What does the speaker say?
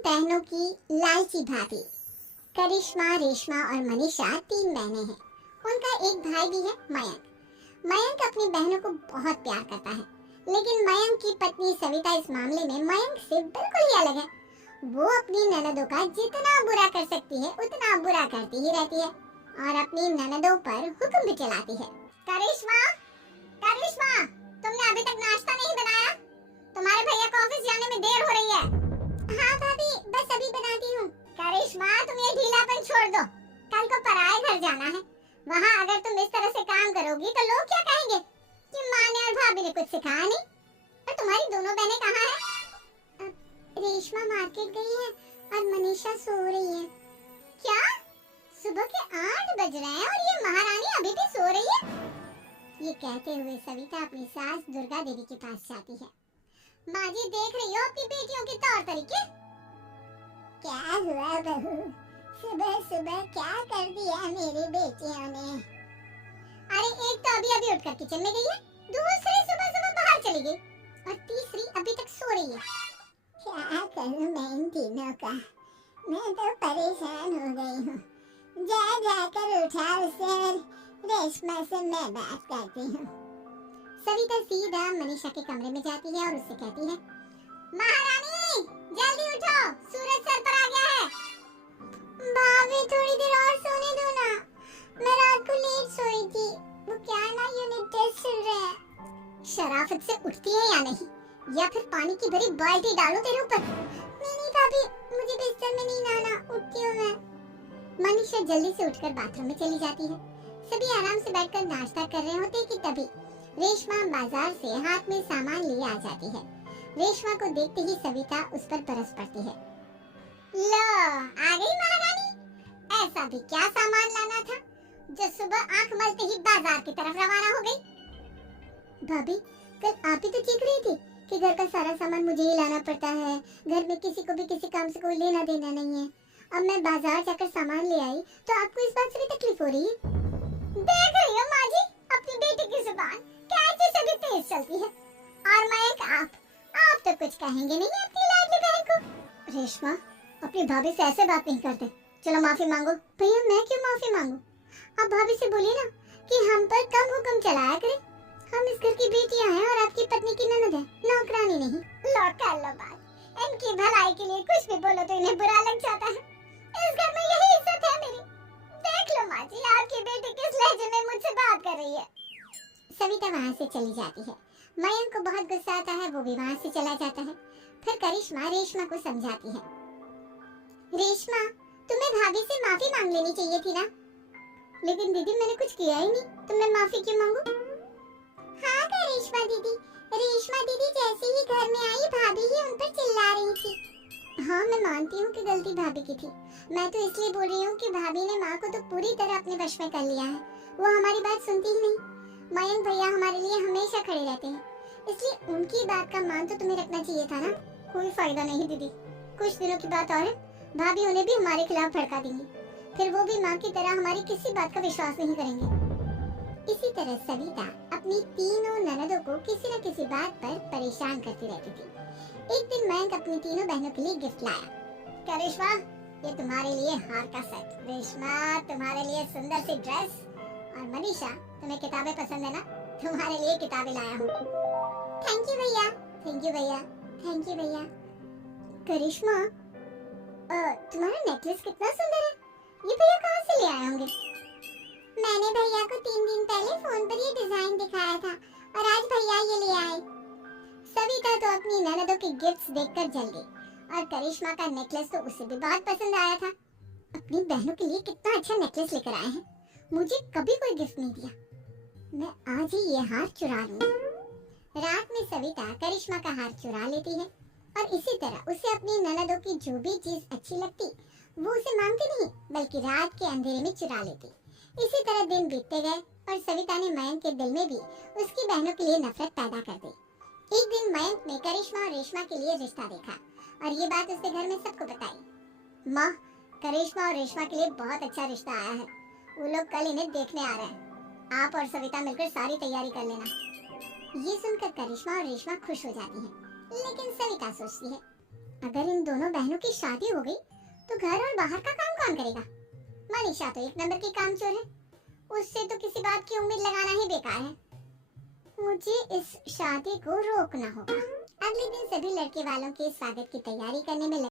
बहनों की लालची भाभी। करिश्मा, रेशमा और मनीषा 3 बहनें हैं। उनका एक भाई भी है, मयंक। मयंक अपनी बहनों को बहुत प्यार करता है, लेकिन मयंक की पत्नी सविता इस मामले में मयंक से बिल्कुल ही अलग है। वो अपनी ननदों का जितना बुरा कर सकती है उतना बुरा करती ही रहती है और अपनी ननदों पर हुक्म भी चलाती है। करिश्मा, करिश्मा, तुमने अभी तक नाश्ता नहीं बनाया? तुम्हारे भैया को ऑफिस जाने में देर हो रही है। हाँ भाभी, बस अभी बनाती हूँ। करिश्मा, तुम ये ढीलापन छोड़ दो। कल को पराए घर जाना है। वहाँ अगर तुम इस तरह से काम करोगी तो लोग क्या कहेंगे कि माँ ने और भाभी ने कुछ सिखाया नहीं। और तुम्हारी दोनों बहनें कहाँ हैं? रेशमा मार्केट गई है और मनीषा सो रही है। क्या? सुबह के 8 बज रहे हैं और ये महारानी अभी भी सो रही है? ये कहते हुए सविता अपनी सास दुर्गा देवी के पास जाती है। माँ जी, देख रही हो अपनी बेटियों के तौर तरीके? क्या हुआ बहू? सुबह सुबह क्या कर दिया मेरी बेटियों ने? अरे एक तो अभी अभी उठकर किचन में गई है, दूसरी सुबह सुबह बाहर चली गई और तीसरी अभी तक सो रही है। क्या करूं मैं इन तीनों का? मैं तो परेशान हो गई हूँ। जा जाकर उठा उसे और रेशमा से मैं बात करती हूँ। सविता सीधा मनीषा के कमरे में जाती है और उससे कहती है, महारानी जल्दी उठो, सूरज सर पर आ गया है। भाभी थोड़ी देर और सोने दो ना, मैं रात को लेट सोई थी। वो क्या ना यूनिट टेस्ट चल रहे हैं। शराफत से उठती है या नहीं, या फिर पानी की भरी बाल्टी डालूं तेरे ऊपर? नहीं भाभी, मुझे बिस्तर में नहीं आना, उठती हूँ मैं। मनीषा जल्दी से उठकर बाथरूम में चली जाती है। सभी आराम से बैठकर नाश्ता कर रहे होते कि तभी रेशमा बाजार से हाथ में सामान लिए आ जाती है। रेशमा को देखते ही सविता उस पर बरस पड़ती है। लो, आ गई महारानी। ऐसा भी क्या सामान लाना था जो सुबह आंख मलते ही बाजार की तरफ रवाना हो गई? भाभी, कल आप ही तो चीख रही थी कि घर का सारा सामान मुझे ही लाना पड़ता है, घर में किसी को भी किसी काम से कोई लेना देना नहीं है। अब मैं बाजार जाकर सामान ले आई तो आपको इस बात से भी तकलीफ हो रही है? देख रही हो माँ जी, अपनी बेटी की जुबान कैसे से भी तेज चलती है। और मयंक, आप तो कुछ कहेंगे नहीं अपनी लाडली बहन को। रेशमा, अपनी भाभी से ऐसे बात नहीं करते। चलो माफी मांगो। भैया, मैं क्यों माफी मांगू? आप भाभी से बोलिए ना कि हम पर कम हुक्म चलाया करें। हम इस घर की बेटियां हैं और आपकी पत्नी की ननद है, नौकरानी नहीं। लो कर लो बात। इनकी भलाई के लिए कुछ भी बोलो तो इन्हें बुरा लग जाता है। इस घर में यही इज्जत है मेरी। देख लो माँ जी, आपकी बेटी किस लहजे में मुझसे बात कर रही है। सविता वहाँ से चली जाती है। मयंक को बहुत गुस्सा आता है, वो भी वहाँ से चला जाता है। फिर करिश्मा रेशमा को समझाती है, रेशमा, तुम्हें भाभी से माफी मांग लेनी चाहिए थी ना। लेकिन दीदी, मैंने कुछ किया ही नहीं, तो मैं माफी क्यों मांगू? हाँ करिश्मा दीदी, रेशमा दीदी जैसे ही घर में आई भाभी ही उन पर चिल्ला रही थी। हाँ, मैं मानती हूँ कि गलती भाभी की थी। मैं तो इसलिए बोल रही हूँ कि भाभी ने माँ को तो पूरी तरह अपने वश में कर लिया है। वो हमारी बात सुनती ही नहीं। मयंक भैया हमारे लिए हमेशा खड़े रहते हैं, इसलिए उनकी बात का मान तो तुम्हें रखना चाहिए था ना। कोई फायदा नहीं दीदी, कुछ दिनों की बात और है, भाभी उन्हें भी हमारे खिलाफ भड़का देंगी। फिर वो भी माँ की तरह हमारी किसी बात का विश्वास नहीं करेंगे। इसी तरह सविता अपनी तीनों ननदों को किसी न किसी बात पर परेशान करती रहती थी। एक दिन मयंक अपनी तीनों बहनों के लिए गिफ्ट लाया। करिश्मा, ये तुम्हारे लिए हार का सेट। रेशमा, तुम्हारे लिए सुंदर सी ड्रेस। और मनीषा, तुम्हें किताबें पसंद है ना, तुम्हारे लिए किताबें लाया हूँ। थैंक यू भैया, थैंक यू भैया, थैंक यू भैया। करिश्मा, तुम्हारा नेकलेस कितना सुंदर है, ये भैया कहाँ से ले आए होंगे? मैंने भैया को 3 दिन पहले फोन पर ये डिजाइन दिखाया था और आज भैया ये ले आए। सविता तो अपनी ननदों के गिफ्ट्स देखकर जल गई और करिश्मा का नेकलेस तो उसे भी बहुत पसंद आया था। अपनी बहनों के लिए कितना अच्छा नेकलेस लेकर आए हैं, मुझे कभी कोई गिफ्ट नहीं दिया। मैं आज ही ये हार चुरा लूंगी। रात में सविता करिश्मा का हार चुरा लेती है और इसी तरह उसे अपनी ननदों की जो भी चीज अच्छी लगती वो उसे मांगती नहीं, बल्कि रात के अंधेरे में चुरा लेती। इसी तरह दिन बीतते गए और सविता ने मयंक के दिल में भी उसकी बहनों के लिए नफरत पैदा कर दी। एक दिन मयंक ने करिश्मा और रेशमा के लिए रिश्ता देखा और ये बात उसके घर में सबको बताई। माँ, करिश्मा और रेशमा के लिए बहुत अच्छा रिश्ता आया है, वो लोग कल इन्हें देखने आ रहे हैं। आप और सविता मिलकर सारी तैयारी कर लेना। ये सुनकर करिश्मा और रेशमा खुश हो जाती हैं, लेकिन सविता सोचती है, अगर इन दोनों बहनों की शादी हो गई तो घर और बाहर का काम कौन करेगा? मनीषा तो एक नंबर की कामचोर है, उससे तो किसी बात की उम्मीद लगाना ही बेकार है। मुझे इस शादी को रोकना होगा। अगले दिन सभी लड़के वालों के स्वागत की तैयारी करने में